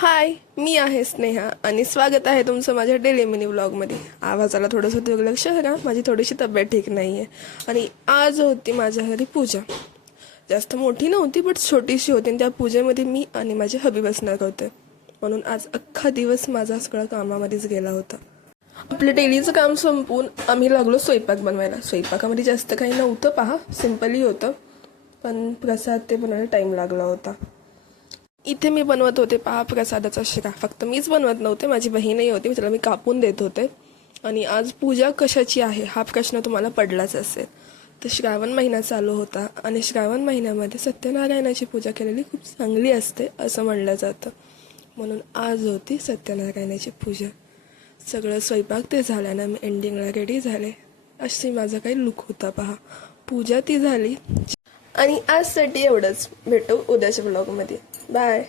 हाय, मी आहे स्नेहा आणि स्वागत आहे तुमचं माझ्या डेली मिनी व्लॉगमध्ये. आवाजाला थोडंसं दुर्लक्ष करा, माझी थोडीशी तब्येत ठीक नाही आहे. आणि आज होती माझ्या घरी पूजा. जास्त मोठी नव्हती बट छोटीशी होती आणि त्या पूजेमध्ये मी आणि माझे हबी बसणार होते. म्हणून आज अख्खा दिवस माझा सगळा कामामध्येच गेला होता. आपलं डेलीचं काम संपवून आम्ही लागलो स्वयंपाक बनवायला. स्वयंपाकामध्ये जास्त काही नव्हतं, पहा सिम्पली होतं, पण प्रसाद ते बनवायला टाईम लागला होता. इथे मी बनवत होते पहा प्रसादाचा शिरा. फक्त मीच बनवत नव्हते, माझी बहीणही होती, तिला मी कापून देत होते. आणि आज पूजा कशाची आहे हा प्रश्न तुम्हाला पडलाच असेल. तर श्रावण महिना चालू होता आणि श्रावण महिन्यामध्ये सत्यनारायणाची पूजा केलेली खूप चांगली असते असं म्हणलं जातं. म्हणून आज होती सत्यनारायणाची पूजा. सगळं स्वयंपाक ते झाल्यानं मी एंडिंगला रेडी झाले. अशी माझा काही लुक होता पहा. पूजा ती झाली आणि आजसाठी एवढंच. भेटू उद्याच्या ब्लॉगमध्ये. बाय.